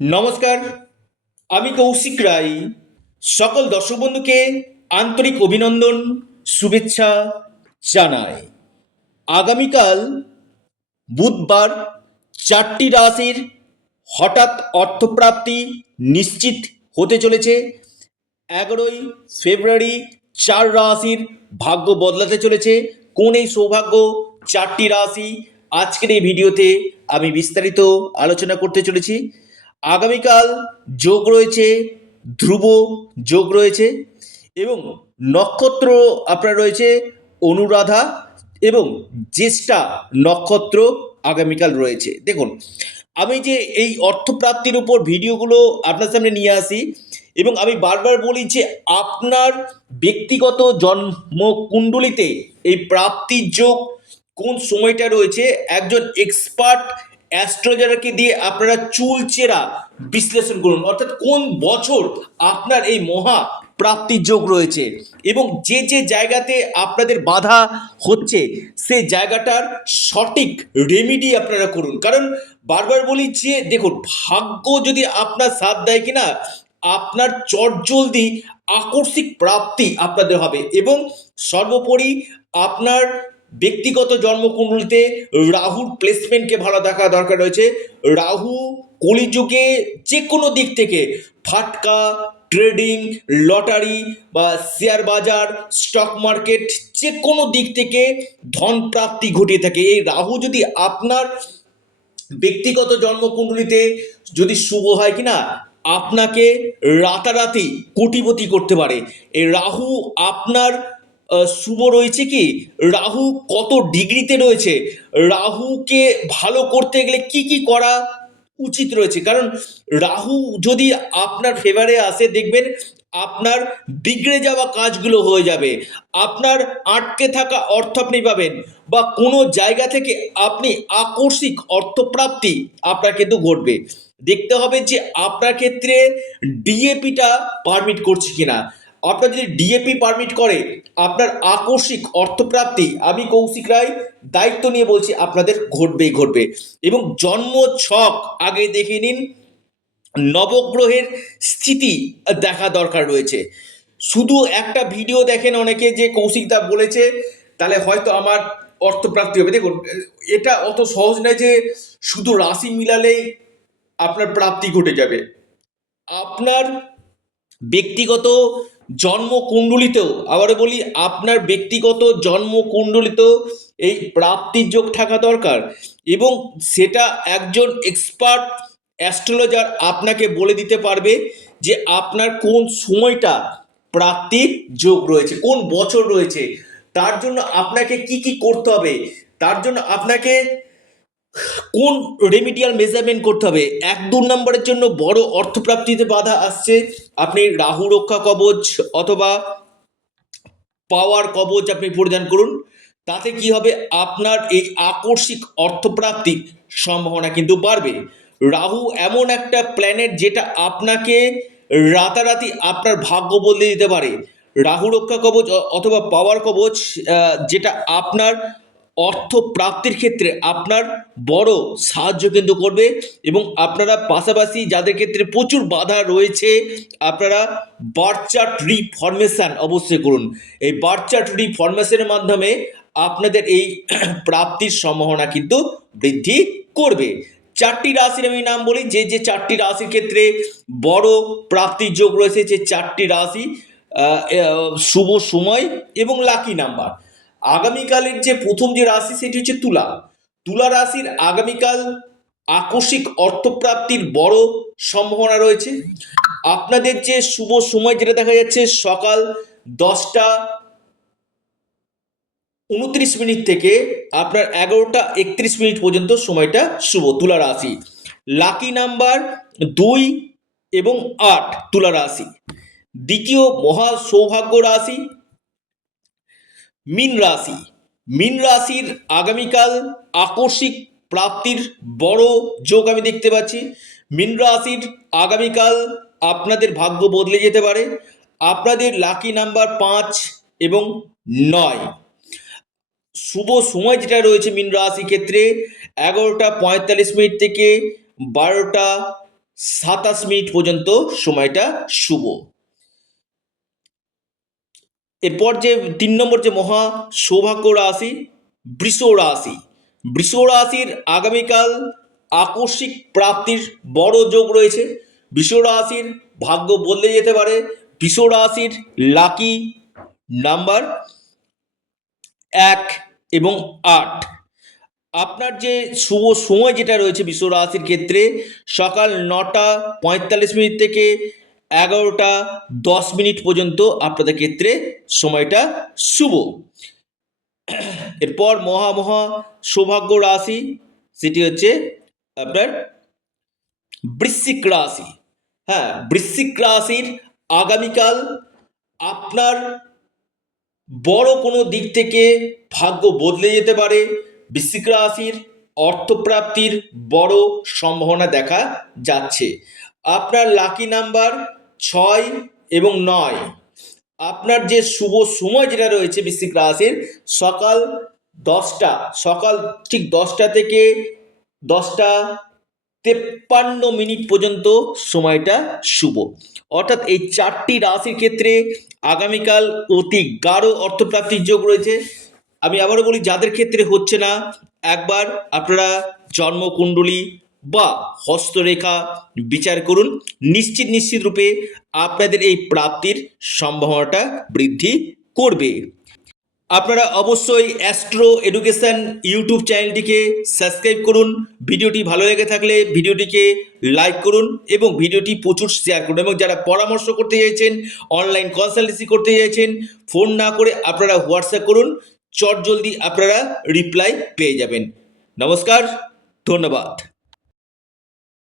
নমস্কার, আমি কৌশিক রায়। সকল দর্শক বন্ধুকে আন্তরিক অভিনন্দন, শুভেচ্ছা জানাই। আগামীকাল বুধবার চারটি রাশির হঠাৎ অর্থপ্রাপ্তি নিশ্চিত হতে চলেছে। এগারোই ফেব্রুয়ারি চার রাশির ভাগ্য বদলাতে চলেছে। কোন এই সৌভাগ্য? চারটি রাশি। আজকের এই ভিডিওতে আমি বিস্তারিত আলোচনা করতে চলেছি। আগামীকাল যোগ রয়েছে, ধ্রুব যোগ রয়েছে এবং নক্ষত্র আপনার রয়েছে অনুরাধা এবং জ্যেষ্ঠা নক্ষত্র আগামীকাল রয়েছে। দেখুন, আমি যে এই অর্থপ্রাপ্তির উপর ভিডিওগুলো আপনার সামনে নিয়ে আসি এবং আমি বারবার বলি যে আপনার ব্যক্তিগত জন্মকুণ্ডলিতে এই প্রাপ্তির যোগ কোন সময়টা রয়েছে? একজন এক্সপার্ট অ্যাস্ট্রোলজারকে দিয়ে আপনারা চুল চেরা বিশ্লেষণ করুন। অর্থাৎ কোন বছর আপনার এই মহা প্রাপ্তির যোগ রয়েছে এবং যে যে জায়গাতে আপনাদের বাধা হচ্ছে, সে জায়গাটার সঠিক রেমিডি আপনারা করুন। কারণ বারবার বলি যে, দেখুন, ভাগ্য যদি আপনার সাথ দেয় কিনা, আপনার চটজলদি আকস্মিক প্রাপ্তি আপনাদের হবে এবং সর্বোপরি আপনার ব্যক্তিগত জন্মকুণ্ডলিতে রাহুর প্লেসমেন্টকে ভালো দেখা দরকার রয়েছে। রাহু কলিযুগে যে কোনো দিক থেকে ফাটকা ট্রেডিং লটারি বা শেয়ার বাজার স্টক মার্কেট যে কোনো দিক থেকে ধন প্রাপ্তি ঘটিয়ে থাকে। এই রাহু যদি আপনার ব্যক্তিগত জন্মকুণ্ডলিতে যদি শুভ হয় কিনা, আপনাকে রাতারাতি কোটিপতি করতে পারে। এই রাহু আপনার শুভ রয়েছে কি? রাহু কত ডিগ্রিতে রয়েছে? রাহুকে ভালো করতে গেলে কি কি করা উচিত রয়েছে? কারণ রাহু যদি আপনার ফেভারে আসে, দেখবেন আপনার বিগড়ে যাওয়া কাজগুলো হয়ে যাবে। আপনার আটকে থাকা অর্থ আপনি পাবেন বা কোনো জায়গা থেকে আপনি আকস্মিক অর্থপ্রাপ্তি আপনার কিন্তু ঘটবে। দেখতে হবে যে আপনার ক্ষেত্রে ডিএপিটা পারমিট করছে কিনা। আপনার যদি ডিএপি পারমিট করে, আপনার আকস্মিক অর্থপ্রাপ্তি, আমি কৌশিক রায়, দায়িত্ব নিয়ে বলছি আপনাদের ঘটবেই ঘটবে। এবং জন্ম ছক আগে দেখে নিন, নবগ্রহের স্থিতি দেখা দরকার রয়েছে। শুধু একটা ভিডিও দেখেন অনেকে যে কৌশিকদা বলেছে, তাহলে হয়তো আমার অর্থপ্রাপ্তি হবে। দেখুন, এটা অত সহজ নয় যে শুধু রাশি মিলালেই আপনার প্রাপ্তি ঘটে যাবে। আপনার ব্যক্তিগত জন্মকুণ্ডলিতেও, আবারও বলি, আপনার ব্যক্তিগত জন্মকুণ্ডলিতেও এই প্রাপ্তির যোগ থাকা দরকার এবং সেটা একজন এক্সপার্ট অ্যাস্ট্রোলজার আপনাকে বলে দিতে পারবে যে আপনার কোন সময়টা প্রাপ্তির যোগ রয়েছে, কোন বছর রয়েছে, তার জন্য আপনাকে কি কি করতে হবে, তার জন্য আপনাকে কোন রেমিডিয়াল মেজারমেন্ট করতে হবে? এক, দু নম্বরের জন্য বড় অর্থপ্রাপ্তিতে বাধা আসছে। আপনি রাহু রক্ষা কবচ অথবা পাওয়ার কবচ আপনি পরিধান করুন। তাতে কি হবে? আপনার এই আকস্মিক অর্থপ্রাপ্তির সম্ভাবনা কিন্তু বাড়বে। রাহু এমন একটা প্ল্যানেট যেটা আপনাকে রাতারাতি আপনার ভাগ্য বদলে দিতে পারে। রাহু রক্ষা কবচ অথবা পাওয়ার কবচ যেটা আপনার অর্থ প্রাপ্তির ক্ষেত্রে আপনার বড় সাহায্য কিন্তু করবে এবং আপনারা পাশাপাশি যাদের ক্ষেত্রে প্রচুর বাধা রয়েছে, আপনারা বার্চার্ট রিফরমেশন অবশ্যই করুন। এই বার্চার্ট রিফরমেশনের মাধ্যমে আপনাদের এই প্রাপ্তির সম্ভাবনা কিন্তু বৃদ্ধি করবে। চারটি রাশির আমি নাম বলি, যে যে চারটি রাশির ক্ষেত্রে বড় প্রাপ্তির যোগ রয়েছে, যে চারটি রাশি শুভ সময় এবং লাকি নাম্বার। আগামীকালের যে প্রথম যে রাশি, সেটি হচ্ছে তুলা। তুলা রাশির আগামীকাল আকস্মিক অর্থপ্রাপ্তির বড় সম্ভাবনা রয়েছে। আপনাদের যে শুভ সময়, যেটা দেখা যাচ্ছে সকাল দশটা উনত্রিশ মিনিট থেকে আপনার এগারোটা একত্রিশ মিনিট পর্যন্ত সময়টা শুভ, তুলা রাশি। লাকি নাম্বার দুই এবং আট তুলা রাশি। দ্বিতীয় মহা সৌভাগ্য রাশি। মীন রাশি। মিন রাশির আগামীকাল আকস্মিক প্রাপ্তির বড় যোগ আমি দেখতে পাচ্ছি। মীন রাশির আগামীকাল আপনাদের ভাগ্য বদলে যেতে পারে। আপনাদের লাকি নাম্বার পাঁচ এবং নয়। শুভ সময় যেটা রয়েছে মীন রাশি ক্ষেত্রে, এগারোটা পঁয়তাল্লিশ মিনিট থেকে বারোটা সাতাশ মিনিট পর্যন্ত সময়টা শুভ। এরপর যে তিন নম্বর যে মহা সৌভাগ্য রাশি, বৃষ রাশি। বৃষ রাশির আগামীকাল আকস্মিক প্রাপ্তির বড় যোগ রয়েছে। বৃষ রাশির ভাগ্য বদলে যেতে পারে। বৃষ রাশির লাকি নাম্বার এক এবং আট। আপনার যে শুভ সময় যেটা রয়েছে বিশ্ব রাশির ক্ষেত্রে, সকাল নটা পঁয়তাল্লিশ মিনিট থেকে এগারোটা দশ মিনিট পর্যন্ত আপনাদের ক্ষেত্রে সময়টা শুভ। এরপর মহা মহা সৌভাগ্য রাশি, সেটি হচ্ছে আপনার বৃশ্চিক রাশি। হ্যাঁ বৃশ্চিক রাশির আগামীকাল আপনার বড় কোনো দিক থেকে ভাগ্য বদলে যেতে পারে। বৃশ্চিক রাশির অর্থপ্রাপ্তির বড় সম্ভাবনা দেখা যাচ্ছে। আপনার লাকি নাম্বার ছয় এবং নয়। আপনার যে শুভ সময় যেটা রয়েছে বৃশ্চিক রাশির, সকাল দশটা, সকাল ঠিক দশটা থেকে দশটা তেপ্পান্ন মিনিট পর্যন্ত সময়টা শুভ। অর্থাৎ এই চারটি রাশির ক্ষেত্রে আগামীকাল অতি গাঢ় অর্থপ্রাপ্তির যোগ রয়েছে। আমি আবারও বলি, যাদের ক্ষেত্রে হচ্ছে না, একবার আপনারা জন্মকুণ্ডলী বা হস্তরেখা বিচার করুন। নিশ্চিত নিশ্চিত রূপে আপনাদের এই প্রাপ্তির সম্ভাবনাটা বৃদ্ধি করবে। আপনারা অবশ্যই অ্যাস্ট্রো এডুকেশন ইউটিউব চ্যানেলটিকে সাবস্ক্রাইব করুন। ভিডিওটি ভালো লেগে থাকলে ভিডিওটিকে লাইক করুন এবং ভিডিওটি প্রচুর শেয়ার করুন এবং যারা পরামর্শ করতে চাইছেন, অনলাইন কনসালটেন্সি করতে চাইছেন, ফোন না করে আপনারা হোয়াটসঅ্যাপ করুন। চট জলদি আপনারা রিপ্লাই পেয়ে যাবেন। নমস্কার, ধন্যবাদ।